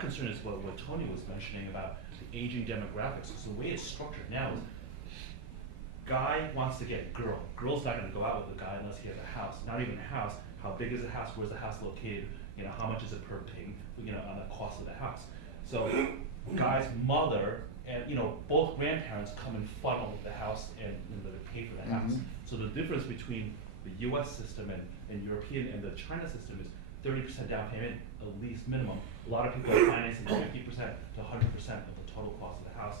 concern is what Tony was mentioning about the aging demographics. Because the way it's structured now is, guy wants to get girl. Girl's not going to go out with the guy unless he has a house. Not even a house. How big is the house? Where's the house located? You know, how much is it per ping? You know, on the cost of the house. So, guy's mother and both grandparents come and funnel the house and they pay for the house. So the difference between the U.S. system and European and the China system is 30% down payment, at least minimum. A lot of people are financing 50% to 100% of the total cost of the house.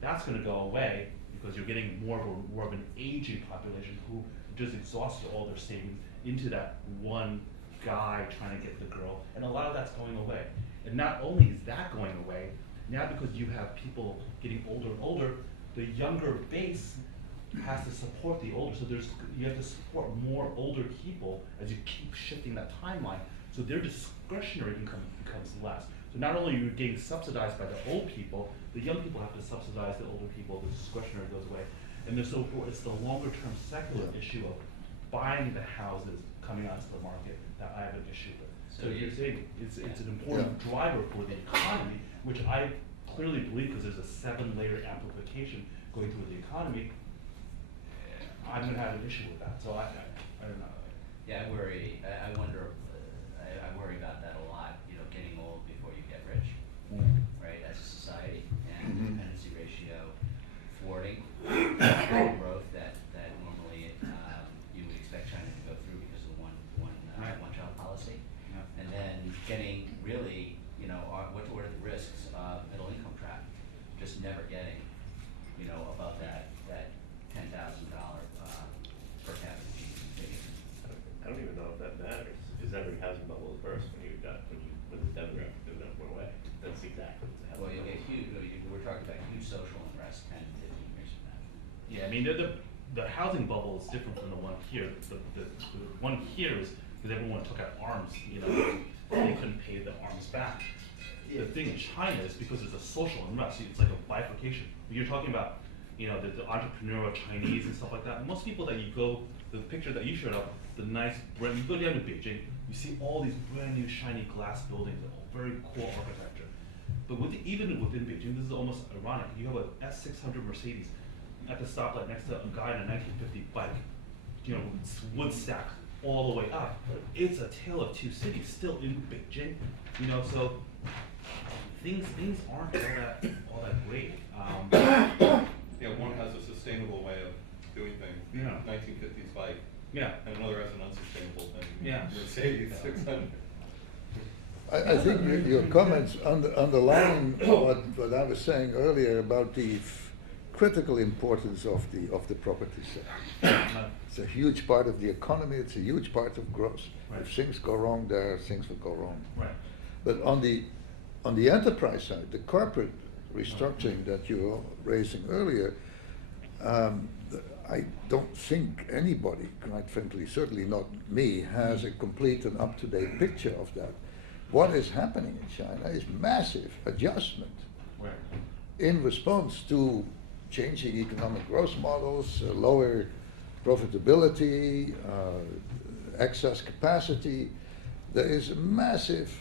That's going to go away because you're getting more of an aging population who just exhausted all their savings into that one guy trying to get the girl, and a lot of that's going away. And not only is that going away, now because you have people getting older and older, the younger base has to support the older. So you have to support more older people as you keep shifting that timeline. So their discretionary income becomes less. So not only are you getting subsidized by the old people, the young people have to subsidize the older people. The discretionary goes away, and it's the longer-term secular issue of buying the houses coming onto the market that I have an issue with. So you're saying it's an important driver for the economy, which I clearly believe because there's a 7-layer amplification going through the economy. I'm going to have an issue with that. So I don't know. Yeah, I worry. I wonder. I worry about that a lot. You know, getting old before you get rich, right? As a society, and dependency ratio thwarting growth that normally you would expect China to go through because of the one-child policy, and then getting really, what are the risks of middle income trap, just never getting, above that $10,000 per capita GDP. I don't even know if that matters, because every housing bubble is burst when the demographic doesn't go away. That's exactly what's happening. Well, you get huge. We're talking about huge social unrest 10, 15 years from now. Yeah, I mean the housing bubble is different from the one here. The one here is because everyone took out arms. They couldn't pay the arms back. The thing in China is because it's a social unrest. It's like a bifurcation. You're talking about the entrepreneurial Chinese and stuff like that. Most people that you go, the picture that you showed up, the nice brand, you go down to Beijing, you see all these brand new shiny glass buildings, very cool architecture. But even within Beijing, this is almost ironic. You have a S600 Mercedes at the stoplight next to a guy in a 1950 bike, wood stacked all the way up. It's a tale of two cities still in Beijing, so things aren't all that great. One has a sustainable way of doing things. 1950s bike. Yeah. And another has an unsustainable thing. Yeah. Mercedes 600. I think your comments underline what I was saying earlier about the critical importance of the property sector. It's a huge part of the economy. It's a huge part of growth. Right. If things go wrong there, things will go wrong. Right. But on the enterprise side, the corporate restructuring that you were raising earlier, I don't think anybody, quite frankly, certainly not me, has a complete and up-to-date picture of that. What is happening in China is massive adjustment in response to changing economic growth models, lower profitability, excess capacity. There is a massive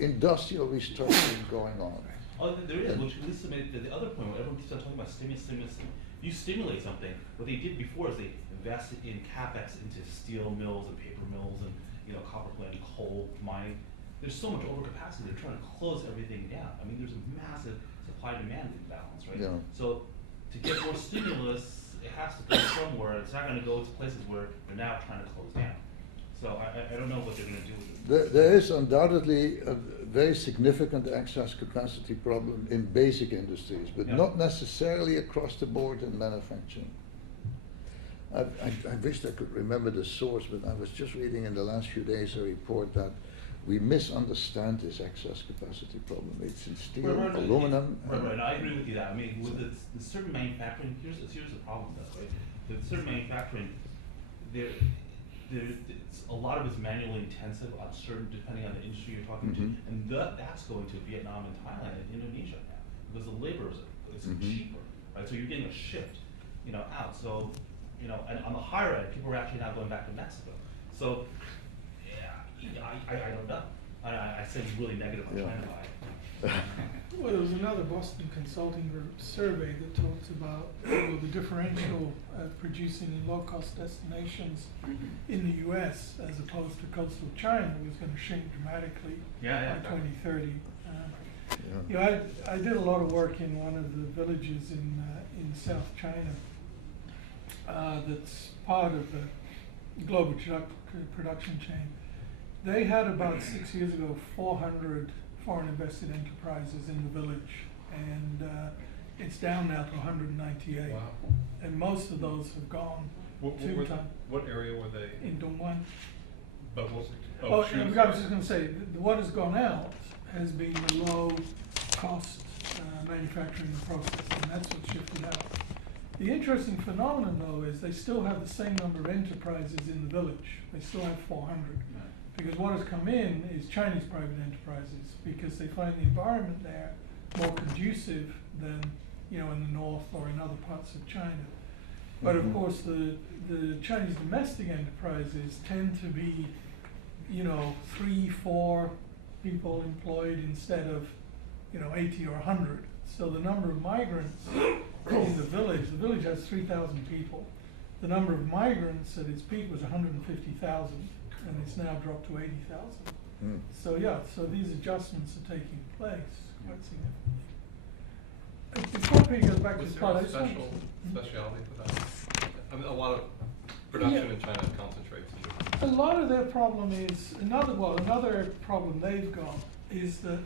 industrial restructuring going on. Oh, there is, which leads to the other point where everyone keeps on talking about stimulus. You stimulate something. What they did before is they invested in capex into steel mills and paper mills and copper plant, coal mining. There's so much overcapacity. They're trying to close everything down. I mean, there's a massive supply-demand imbalance, right? Yeah. So to get more stimulus, it has to go somewhere. It's not going to go to places where they're now trying to close down. So I don't know what they're going to do with it. There is undoubtedly a very significant excess capacity problem in basic industries, but not necessarily across the board in manufacturing. I wished I could remember the source, but I was just reading in the last few days a report that we misunderstand this excess capacity problem. It's in steel, aluminum. Right, I agree with you that. I mean, with the certain manufacturing, here's the problem though, right? The certain manufacturing, a lot of it's manually intensive on certain, depending on the industry you're talking to, and that's going to Vietnam and Thailand and Indonesia now because the labor is cheaper, right? So you're getting a shift, out. So, and on the higher end, people are actually now going back to Mexico. So, I don't know. I say really negative on China by Well, there was another Boston Consulting Group survey that talks about the differential producing in low-cost destinations in the U.S. as opposed to coastal China was going to shrink dramatically by 2030. You know, I did a lot of work in one of the villages in South China that's part of the global production chain. They had about 6 years ago 400 foreign invested enterprises in the village, and it's down now to 198. Wow. And most of those have gone What area were they? in Dongguan. But what? Oh, shoes. and I was just going to say, what has gone out has been the low cost manufacturing and processing, and that's what shifted out. The interesting phenomenon, though, is they still have the same number of enterprises in the village. They still have 400. Because what has come in is Chinese private enterprises, because they find the environment there more conducive than, you know, in the north or in other parts of China. But of course, the Chinese domestic enterprises tend to be, you know, 3, 4 people employed instead of, you know, 80 or 100. So the number of migrants in the village has 3,000 people. The number of migrants at its peak was 150,000. And it's now dropped to 80,000. So yeah, so these adjustments are taking place quite significantly. Before Peter goes back to Was his there part, a speciality for that? I mean, a lot of production in China concentrates in a lot of their problem is another problem they've got is that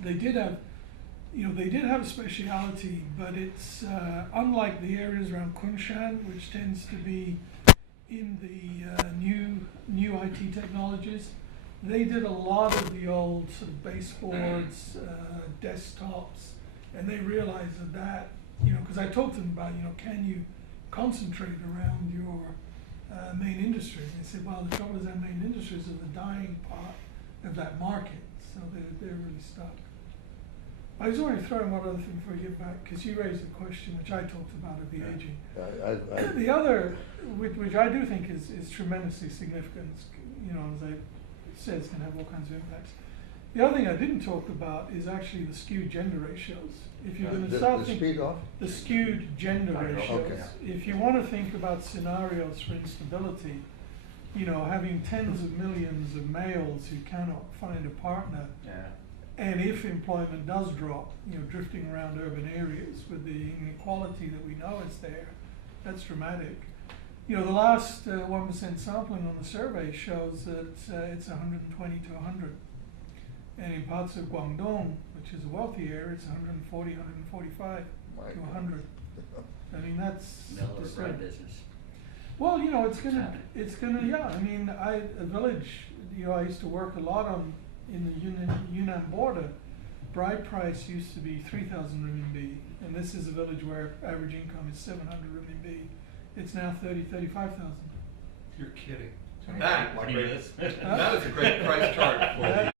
they did have a speciality, but it's unlike the areas around Kunshan, which tends to be in the new IT technologies. They did a lot of the old sort of baseboards, desktops, and they realized that, you know, because I talked to them about, you know, can you concentrate around your main industry? And they said, well, the trouble is our main industries are the dying part of that market, so they're really stuck. I just want to throw in one other thing before you get back, because you raised the question, which I talked about, of the aging. The other, which I do think is tremendously significant, you know, as I said, it's going to have all kinds of impacts. The other thing I didn't talk about is actually the skewed gender ratios. If you're going to start thinking the skewed gender ratios, if you want to think about scenarios for instability, you know, having tens of millions of males who cannot find a partner. And if employment does drop, you know, drifting around urban areas with the inequality that we know is there, that's dramatic. You know, the last 1% sampling on the survey shows that it's 120 to 100. And in parts of Guangdong, which is a wealthy area, it's 140, 145 to 100. I mean, that's Mill or bread business. Well, you know, it's gonna, yeah. I mean, a village, you know, I used to work a lot in the Yunnan border. Bride price used to be 3,000 RMB, and this is a village where average income is 700 RMB. It's now 35,000. You're kidding. That is a great price chart for